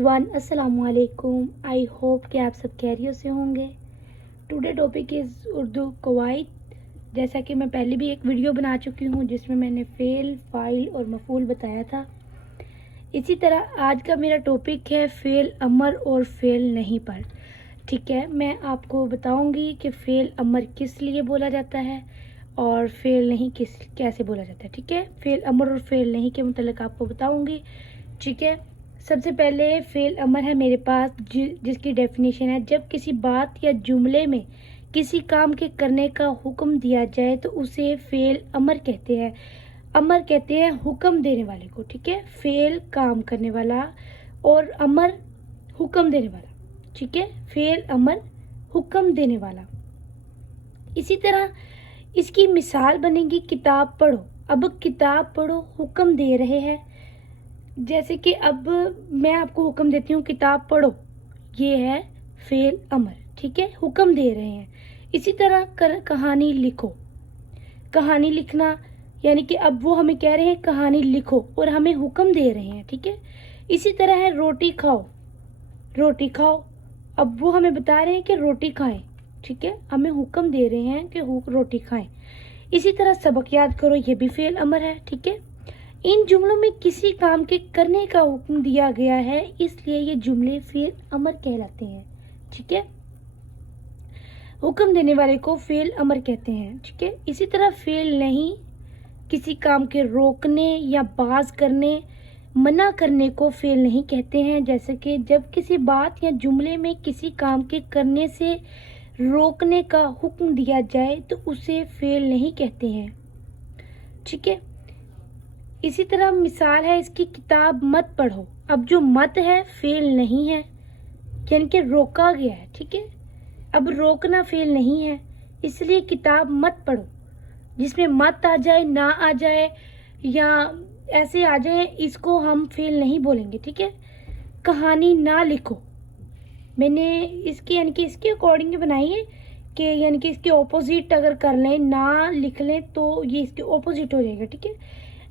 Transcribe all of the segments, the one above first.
Everyone, अस्सलाम वालेकुम। I hope कि आप सब खैरियत से होंगे। टुडे टॉपिक इज़ उर्दू कवायद। जैसा कि मैं पहले भी एक वीडियो बना चुकी हूँ जिसमें मैंने फ़ेल, फ़ाइल और मफ़ूल बताया था। इसी तरह आज का मेरा टॉपिक है फ़ेल अमर और फ़ेल नहीं पर। ठीक है, मैं आपको बताऊंगी कि फ़ेल अमर किस लिए बोला जाता है और फ़ेल नहीं कैसे बोला जाता है। ठीक है, फ़ेल अमर और फ़ेल नहीं के मुतल्लिक़ आपको बताऊंगी। ठीक है, सबसे पहले फ़ेल अमर है मेरे पास जिसकी डेफिनेशन है, जब किसी बात या जुमले में किसी काम के करने का हुक्म दिया जाए तो उसे फ़ेल अमर कहते हैं। अमर कहते हैं हुक्म देने वाले को। ठीक है, फ़ेल काम करने वाला और अमर हुक्म देने वाला। ठीक है, फ़ेल अमर हुक्म देने वाला। इसी तरह इसकी मिसाल बनेगी किताब पढ़ो। अब किताब पढ़ो हुक्म दे रहे हैं, जैसे कि अब मैं आपको हुक्म देती हूँ किताब पढ़ो, ये है फ़ेल अमर। ठीक है, हुक्म दे रहे हैं। इसी तरह कहानी लिखो। कहानी लिखना यानी कि अब वो हमें कह रहे हैं कहानी लिखो और हमें हुक्म दे रहे हैं। ठीक है, इसी तरह है रोटी खाओ। रोटी खाओ, अब वो हमें बता रहे हैं कि रोटी खाएं। ठीक है, हमें हुक्म दे रहे हैं कि रोटी खाएं। इसी तरह सबक याद करो, ये भी फ़ेल अमर है। ठीक है, इन जुमलों में किसी काम के करने का हुक्म दिया गया है, इसलिए ये जुमले फ़ेल अमर कहलाते हैं। ठीक है, हुक्म देने वाले को फ़ेल अमर कहते हैं। ठीक है, इसी तरह फ़ेल नहीं किसी काम के रोकने या बाज करने, मना करने को फ़ेल नहीं कहते हैं। जैसे कि जब किसी बात या जुमले में किसी काम के करने से रोकने का हुक्म दिया जाए तो उसे फ़ेल नहीं कहते हैं। ठीक है, इसी तरह मिसाल है इसकी किताब मत पढ़ो। अब जो मत है फ़ेल नहीं है, यानी कि रोका गया है। ठीक है, अब रोकना फ़ेल नहीं है, इसलिए किताब मत पढ़ो। जिसमें मत आ जाए, ना आ जाए या ऐसे आ जाए, इसको हम फ़ेल नहीं बोलेंगे। ठीक है, कहानी ना लिखो। मैंने इसकी यानी कि इसके अकॉर्डिंग बनाई है कि यानी कि इसके ऑपोजिट अगर कर लें, ना लिख लें तो ये इसके ऑपोजिट हो जाएगा। ठीक है,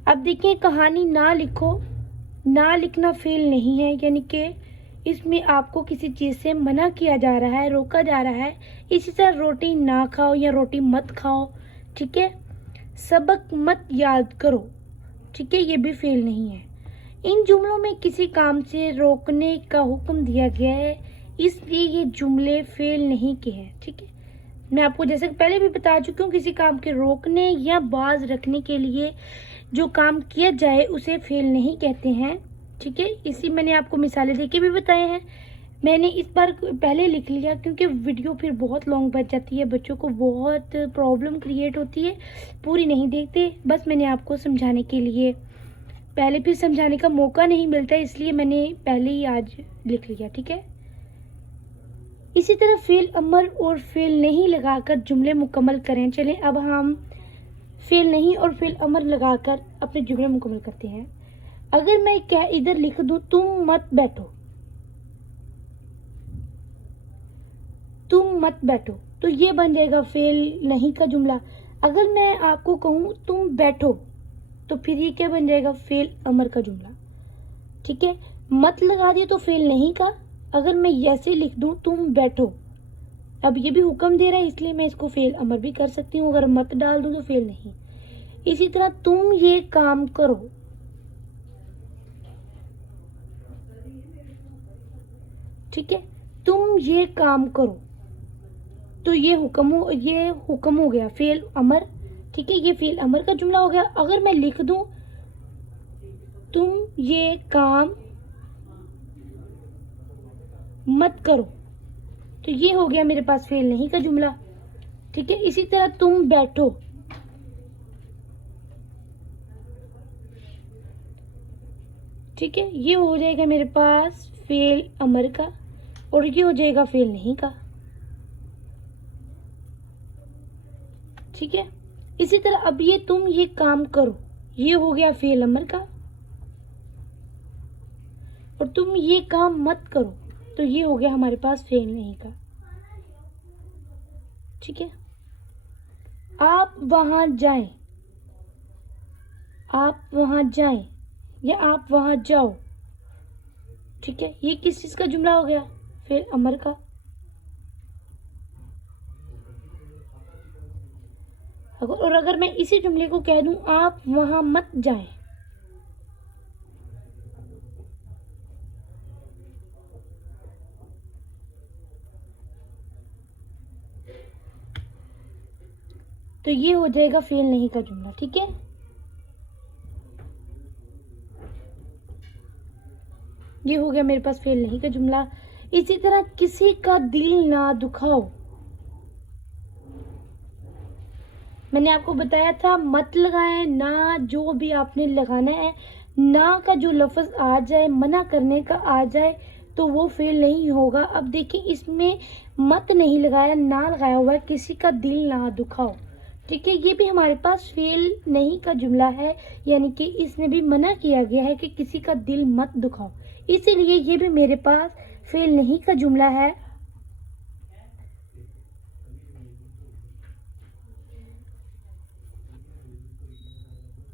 अब देखिए कहानी ना लिखो, ना लिखना फ़ेल नहीं है, यानी कि इसमें आपको किसी चीज़ से मना किया जा रहा है, रोका जा रहा है। इसी तरह रोटी ना खाओ या रोटी मत खाओ। ठीक है, सबक मत याद करो। ठीक है, ये भी फ़ेल नहीं है। इन जुमलों में किसी काम से रोकने का हुक्म दिया गया है, इसलिए ये जुमले फ़ेल नहीं के हैं। ठीक है, मैं आपको जैसे पहले भी बता चुकी हूँ, किसी काम के रोकने या बाज रखने के लिए जो काम किया जाए उसे फ़ेल नहीं कहते हैं। ठीक है, इसी मैंने आपको मिसालें देके भी बताए हैं। मैंने इस बार पहले लिख लिया क्योंकि वीडियो फिर बहुत लॉन्ग बच जाती है, बच्चों को बहुत प्रॉब्लम क्रिएट होती है, पूरी नहीं देखते। बस मैंने आपको समझाने के लिए पहले फिर समझाने का मौका नहीं मिलता, इसलिए मैंने पहले ही आज लिख लिया। ठीक है, इसी तरह फ़ेल अमर और फ़ेल नहीं लगाकर जुमले मुकम्मल करें। चलें अब हम फ़ेल नहीं और फ़ेल अमर लगाकर अपने जुमले मुकम्मल करते हैं। अगर मैं क्या इधर लिख दूं, तुम मत बैठो, तुम मत बैठो, तो ये बन जाएगा फ़ेल नहीं का जुमला। अगर मैं आपको कहूं तुम बैठो, तो फिर ये क्या बन जाएगा, फ़ेल अमर का जुमला। ठीक है, मत लगा दिए तो फ़ेल नहीं का। अगर मैं ऐसे लिख दूं तुम बैठो, अब ये भी हुक्म दे रहा है, इसलिए मैं इसको फ़ेल अमर भी कर सकती हूँ। अगर मत डाल दूं तो फ़ेल नहीं। इसी तरह तुम ये काम करो। ठीक है, तुम ये काम करो, तो ये हुक्म हो गया फ़ेल अमर। ठीक है, ये फ़ेल अमर का जुमला हो गया। अगर मैं लिख दूं तुम ये काम मत करो, तो ये हो गया मेरे पास फ़ेल नहीं का जुमला। ठीक है, इसी तरह तुम बैठो, ठीक है, ये हो जाएगा मेरे पास फ़ेल अमर का और ये हो जाएगा फ़ेल नहीं का। ठीक है, इसी तरह अब ये तुम ये काम करो, ये हो गया फ़ेल अमर का, और तुम ये काम मत करो, तो ये हो गया हमारे पास फ़ेल नहीं का। ठीक है, आप वहां जाएं, आप वहां जाएं या आप वहां जाओ, ठीक है, ये किस चीज का जुमला हो गया? फेल अमर का। और अगर मैं इसी जुमले को कह दूं आप वहां मत जाएं, तो ये हो जाएगा फेल नहीं का जुमला। ठीक है, ये हो गया मेरे पास फेल नहीं का जुमला। इसी तरह किसी का दिल ना दुखाओ, मैंने आपको बताया था मत लगाएं ना, जो भी आपने लगाना है ना का जो लफ्ज आ जाए, मना करने का आ जाए, तो वो फेल नहीं होगा। अब देखिए इसमें मत नहीं लगाया, ना लगाया हुआ है, किसी का दिल ना दुखाओ। ठीक है, ये भी हमारे पास फेल नहीं का जुमला है, यानी कि इसमें भी मना किया गया है कि किसी का दिल मत दुखाओ, इसीलिए ये भी मेरे पास फेल नहीं का जुमला है।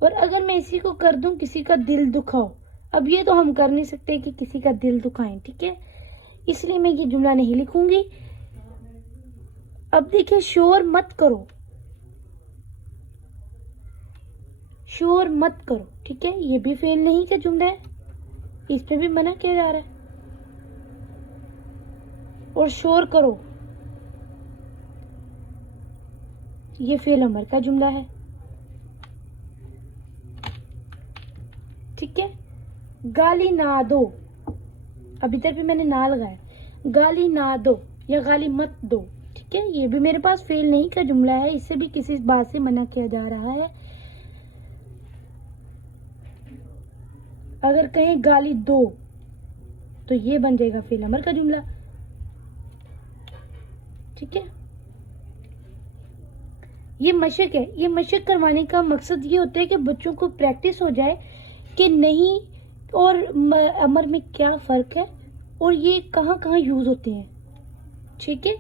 और अगर मैं इसी को कर दूं किसी का दिल दुखाओ, अब ये तो हम कर नहीं सकते कि किसी का दिल दुखाएं। ठीक है, इसलिए मैं ये जुमला नहीं लिखूंगी। अब देखिए शोर मत करो, शोर मत करो। ठीक है, ये भी फेल नहीं का जुमला है, इस पे भी मना किया जा रहा है। और शोर करो, ये फेल अमर का जुमला है। ठीक है, गाली ना दो, अभी तक भी मैंने ना लगाया, गाली ना दो या गाली मत दो। ठीक है, ये भी मेरे पास फेल नहीं का जुमला है, इससे भी किसी बात से मना किया जा रहा है। अगर कहें गाली दो तो ये बन जाएगा फेल अमर का जुमला। ठीक है, ये मशक है, ये मशक करवाने का मकसद ये होता है कि बच्चों को प्रैक्टिस हो जाए कि नहीं और अमर में क्या फर्क है और ये कहाँ कहाँ यूज होते हैं। ठीक है,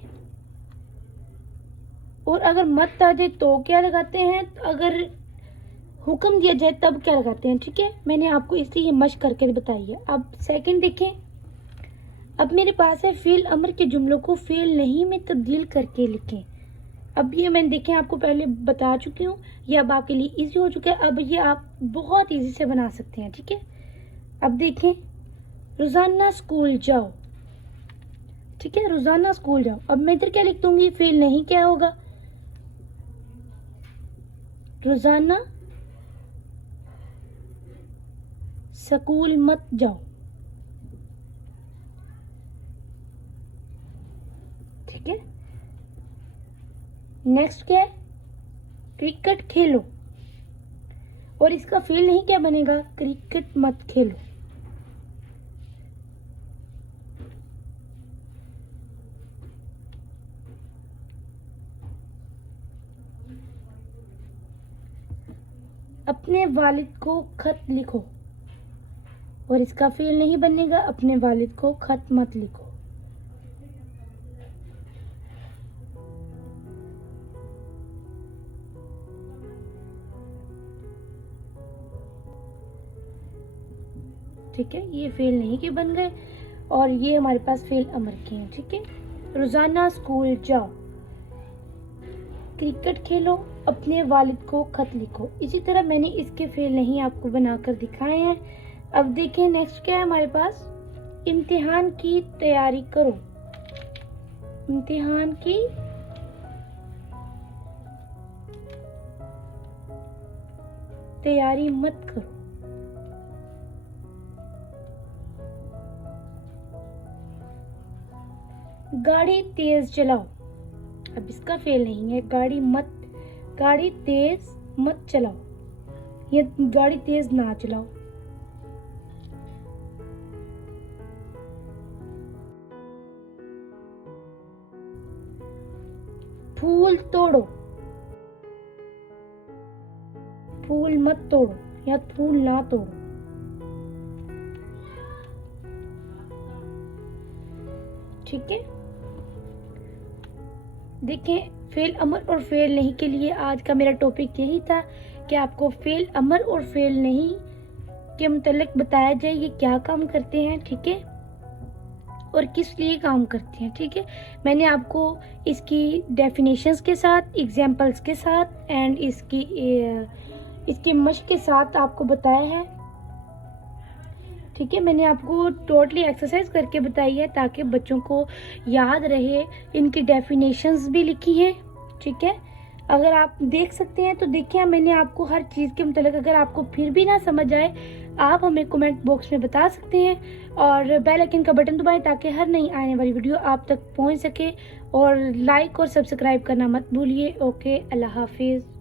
और अगर मत आ जाए तो क्या लगाते हैं, अगर हुक्म दिया जाए तब क्या लगाते हैं। ठीक है, मैंने आपको इसलिए ये मशक करके बताई है। अब सेकंड देखें, अब मेरे पास है फेल अमर के जुमलों को फेल नहीं में तब्दील करके लिखें। अब ये मैंने देखें आपको पहले बता चुकी हूँ, ये अब आपके लिए इजी हो चुका है, अब ये आप बहुत इजी से बना सकते हैं। ठीक है, अब देखें रोजाना स्कूल जाओ। ठीक है, रोजाना स्कूल जाओ। अब मैं इधर क्या लिख दूंगी, फेल नहीं क्या होगा, रोजाना स्कूल मत जाओ। ठीक है, नेक्स्ट क्या है, क्रिकेट खेलो, और इसका फेल नहीं क्या बनेगा, क्रिकेट मत खेलो। अपने वालिद को खत लिखो, और इसका फेल नहीं बनेगा, अपने वालिद को खत मत लिखो। ठीक है, ये फेल नहीं के बन गए, और ये हमारे पास फेल अमर के हैं। ठीक है, रोजाना स्कूल जाओ, क्रिकेट खेलो, अपने वालिद को खत लिखो। इसी तरह मैंने इसके फेल नहीं आपको बनाकर दिखाए हैं। अब देखें नेक्स्ट क्या है हमारे पास, इम्तिहान की तैयारी करो, इम्तिहान की तैयारी मत करो। गाड़ी तेज चलाओ, अब इसका फेल नहीं है, गाड़ी तेज मत चलाओ, ये गाड़ी तेज ना चलाओ। फूल तोड़ो, फूल मत तोड़ो या फूल ना तोड़ो। ठीक है, देखिए फेल अमर और फेल नहीं के लिए आज का मेरा टॉपिक यही था कि आपको फेल अमर और फेल नहीं के मुतल्लिक बताया जाए ये क्या काम करते हैं। ठीक है, और किस लिए काम करते हैं। ठीक है, मैंने आपको इसकी डेफिनेशंस के साथ, एग्जांपल्स के साथ एंड इसके मश्क के साथ आपको बताया है। ठीक है, मैंने आपको टोटली एक्सरसाइज करके बताई है ताकि बच्चों को याद रहे। इनकी डेफिनेशंस भी लिखी हैं। ठीक है, अगर आप देख सकते हैं तो देखिए, मैंने आपको हर चीज़ के मतलब अगर आपको फिर भी ना समझ आए, आप हमें कमेंट बॉक्स में बता सकते हैं और बेल आइकन का बटन दबाएं ताकि हर नई आने वाली वीडियो आप तक पहुंच सके। और लाइक और सब्सक्राइब करना मत भूलिए। ओके, अल्लाह हाफिज़।